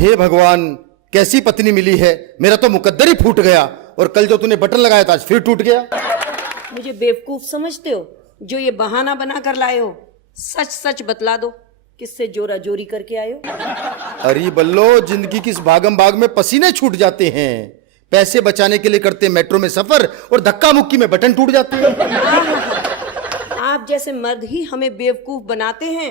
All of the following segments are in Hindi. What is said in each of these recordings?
हे भगवान, कैसी पत्नी मिली है। मेरा तो मुकद्दर ही फूट गया, और कल जो तूने बटन लगाया था आज फिर टूट गया। मुझे बेवकूफ समझते हो जो ये बहाना बना कर लाए हो? सच सच बतला दो, किससे जोरा जोरी करके आए हो? अरे बल्लो, जिंदगी की इस भागम भाग में पसीने छूट जाते हैं। पैसे बचाने के लिए करते मेट्रो में सफर, और धक्का मुक्की में बटन टूट जाते हैं। आप जैसे मर्द ही हमें बेवकूफ बनाते हैं।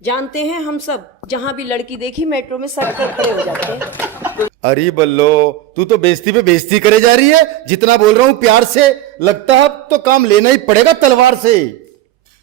जानते हैं हम सब, जहां भी लड़की देखी मेट्रो में सर पर खड़े हो जाते हैं। अरे बल्लो, तू तो बेइज्जती पे बेइज्जती करे जा रही है। जितना बोल रहा हूं प्यार से, लगता है अब तो काम लेना ही पड़ेगा तलवार से।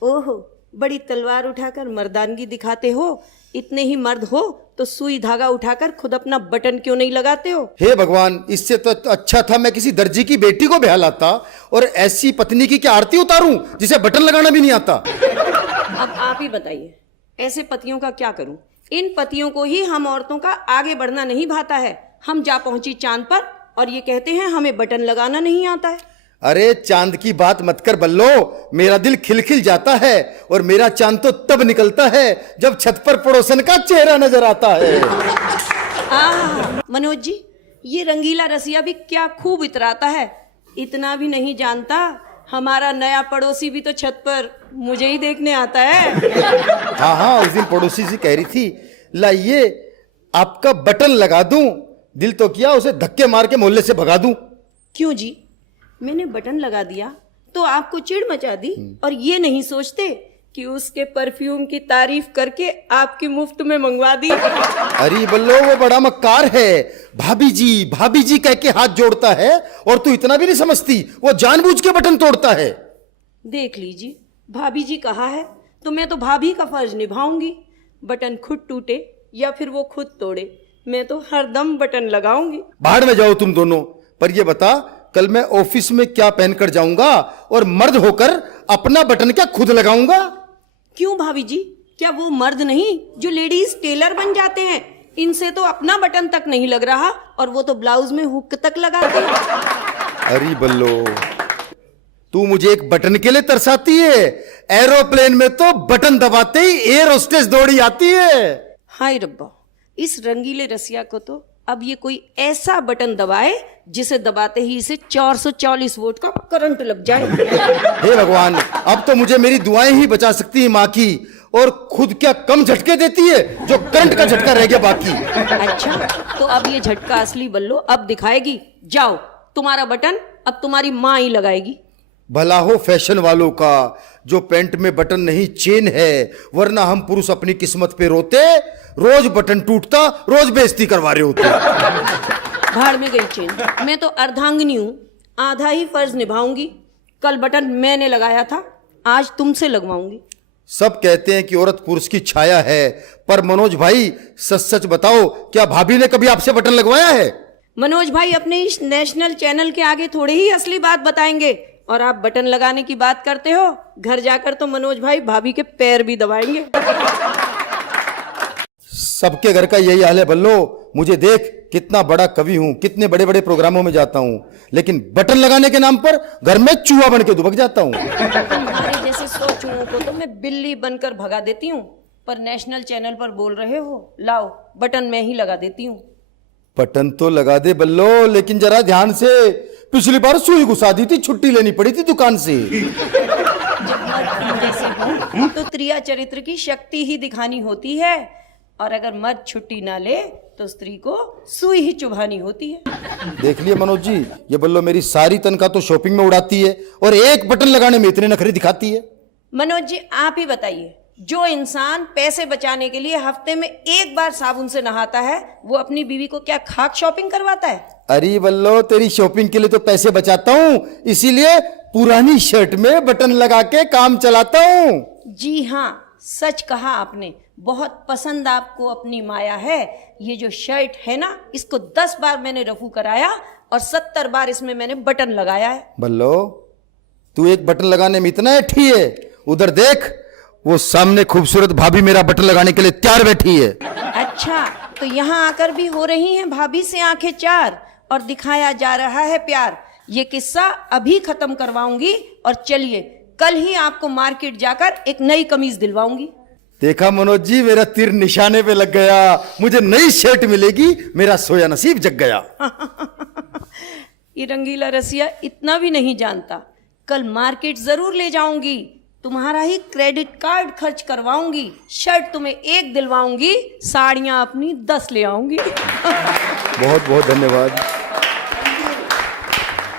ओहो, बड़ी तलवार उठाकर मर्दानगी दिखाते हो। इतने ही मर्द हो तो सुई धागा उठाकर खुद अपना बटन क्यों नहीं लगाते हो? हे भगवान, इससे तो अच्छा था मैं किसी दर्जी की बेटी को ब्याह लाता, और ऐसी पत्नी की क्या आरती उतारूं जिसे बटन लगाना भी नहीं आता। अब आप ही बताइए, ऐसे पतियों का क्या करूं? इन पतियों को ही हम औरतों का आगे बढ़ना नहीं भाता है। हम जा पहुंची चांद पर और ये कहते हैं हमें बटन लगाना नहीं आता है। अरे चांद की बात मत कर बल्लो, मेरा दिल खिलखिल जाता है, और मेरा चांद तो तब निकलता है जब छत पर पड़ोसन का चेहरा नजर आता है। मनोज जी, ये रंगीला रसिया भी क्या खूब इतराता है। इतना भी नहीं जानता, हमारा नया पड़ोसी भी तो छत पर मुझे ही देखने आता है। हाँ हाँ, उस दिन पड़ोसी से कह रही थी, लाइए आपका बटन लगा दूं। दिल तो किया उसे धक्के मार के मोहल्ले से भगा दूं। क्यों जी, मैंने बटन लगा दिया तो आपको चिढ़ मचा दी, और ये नहीं सोचते कि उसके परफ्यूम की तारीफ करके आपकी मुफ्त में मंगवा दी। अरे बल्लो, वो बड़ा मक्कार है। भाभी जी कह के हाथ जोड़ता है, और तू इतना भी नहीं समझती, वो जानबूझ के बटन तोड़ता है। देख लीजिए, भाभी जी कहा है तो मैं तो भाभी का फर्ज निभाऊंगी। बटन खुद टूटे या फिर वो खुद तोड़े, मैं तो हरदम बटन लगाऊंगी। बाहर में जाओ तुम दोनों। पर ये बता, कल मैं ऑफिस में क्या पहनकर जाऊंगा, और मर्द होकर अपना बटन क्या खुद लगाऊंगा? क्यों भाभी जी, क्या वो मर्द नहीं जो लेडीज टेलर बन जाते हैं? इनसे तो अपना बटन तक नहीं लग रहा, और वो तो ब्लाउज में हुक तक लगाते हैं। अरे बल्लो, तू मुझे एक बटन के लिए तरसाती है। एरोप्लेन में तो बटन दबाते ही एयर होस्टेस दौड़ी आती है। हाय रब्बा, इस रंगीले रसिया को तो अब ये कोई ऐसा बटन दबाए जिसे दबाते ही इसे 440 वोल्ट का करंट लग जाए। हे भगवान, अब तो मुझे मेरी दुआएं ही बचा सकती है माँ की, और खुद क्या कम झटके देती है जो करंट का झटका रह गया बाकी। अच्छा, तो अब ये झटका असली बल्लो अब दिखाएगी। जाओ, तुम्हारा बटन अब तुम्हारी माँ ही लगाएगी। भला हो फैशन वालों का, जो पैंट में बटन नहीं चेन है, वरना हम पुरुष अपनी किस्मत पे रोते। रोज बटन टूटता, रोज बेइज्जती करवा रहे होते। भाड़ में गई चेन, मैं तो अर्धांगिनी हूँ, आधा ही फर्ज निभाऊंगी। कल बटन मैंने लगाया था, आज तुमसे लगवाऊंगी। सब कहते हैं कि औरत पुरुष की छाया है, पर मनोज भाई सच सच बताओ, क्या भाभी ने कभी आपसे बटन लगवाया है? मनोज भाई अपने इस नेशनल चैनल के आगे थोड़ी ही असली बात बताएंगे, और आप बटन लगाने की बात करते हो। घर जाकर तो मनोज भाई भाभी के पैर भी दबाएंगे। सबके घर का यही हाल है बल्लो। मुझे देख, कितना बड़ा कवि हूं, कितने बड़े बड़े प्रोग्रामों में जाता हूं, लेकिन बटन लगाने के नाम पर घर में चूहा बन के दुबक जाता हूं। तुम्हारे जैसे 100 चूहों को तो मैं बिल्ली बनकर भगा देती हूँ, पर नेशनल चैनल पर बोल रहे हो, लाओ बटन मैं ही लगा देती हूँ। बटन तो लगा दे बल्लो, लेकिन जरा ध्यान से। पिछली बार सुई घुसा दी थी, छुट्टी लेनी पड़ी थी दुकान से। जब मर्द तुम जैसे हो तो त्रिया चरित्र की शक्ति ही दिखानी होती है, और अगर मर्द छुट्टी ना ले तो स्त्री को सुई ही चुभानी होती है। देख लिया मनोज जी, ये बल्लो मेरी सारी तनख्वाह तो शॉपिंग में उड़ाती है, और एक बटन लगाने में इतने नखरे दिखाती है। मनोज जी, आप ही बताइए, जो इंसान पैसे बचाने के लिए हफ्ते में एक बार साबुन से नहाता है, वो अपनी बीवी को क्या खाक शॉपिंग करवाता है? अरे बल्लो, तेरी शॉपिंग के लिए तो पैसे बचाता हूँ, इसीलिए पुरानी शर्ट में बटन लगा के काम चलाता हूँ। जी हाँ, सच कहा आपने। बहुत पसंद आपको अपनी माया है। ये जो शर्ट है ना, इसको 10 बार मैंने रफू कराया, और 70 बार इसमें मैंने बटन लगाया है। बल्लो, तू एक बटन लगाने में इतना अठी है? उधर देख, वो सामने खूबसूरत भाभी मेरा बटन लगाने के लिए तैयार बैठी है। अच्छा, तो यहाँ आकर भी हो रही हैं भाभी से आंखें चार, और दिखाया जा रहा है प्यार। ये किस्सा अभी खत्म करवाऊंगी, और चलिए कल ही आपको मार्केट जाकर एक नई कमीज दिलवाऊंगी। देखा मनोज जी, मेरा तीर निशाने पे लग गया। मुझे नई शर्ट मिलेगी, मेरा सोया नसीब जग गया। ये रंगीला रसिया इतना भी नहीं जानता। कल मार्केट जरूर ले जाऊंगी, तुम्हारा ही क्रेडिट कार्ड खर्च करवाऊंगी, शर्ट तुम्हें 1 दिलवाऊंगी, साड़ियां अपनी 10 ले आऊंगी। बहुत बहुत धन्यवाद।